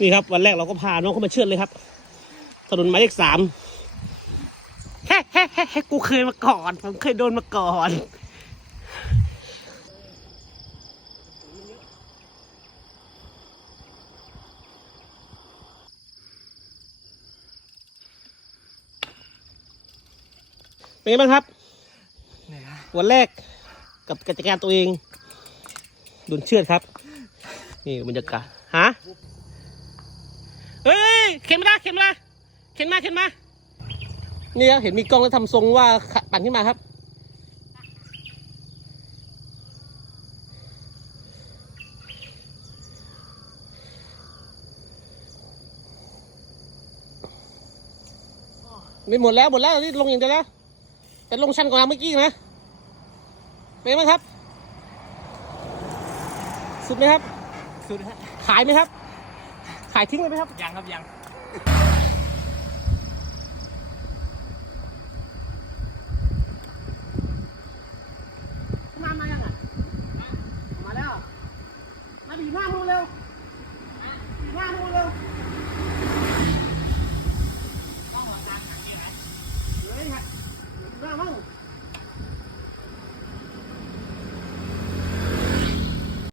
นี่ครับ วันแรกเราก็พาน้องเข้ามาเชือดเลยครับ ถนนหมายเลขสามเฮ้เฮ้เฮ้เฮ้กูเคยมาก่อนผมเคยโดนมาก่อนเป็นไงบ้างครับวันแรกกับกิจการตัวเองโดนเชือดครับ นี่บรรยากาศฮะ เฮ้ยเข็นมาละเข็นมาละเข็นมา เข็นมา นี่ครับเห็นมีกล้องแล้วทำทรงว่าปั่นขึ้นมาครับ ไม่หมดแล้วหมดแล้วนี่ลงอย่างเดียวแล้วแต่ลงชันกว่าเมื่อกี้นะ เป็นไงบ้างครับ สุดไหมครับ สุดฮะขายไหมครับ ขายทิ้งเลยไหมครับ ยังครับยัง มามายังไงมาแล้ว มาบีบหน้ามูเร็วบีบหน้ามูเร็วเฮ้ยฮะบีบหน้ามั่ง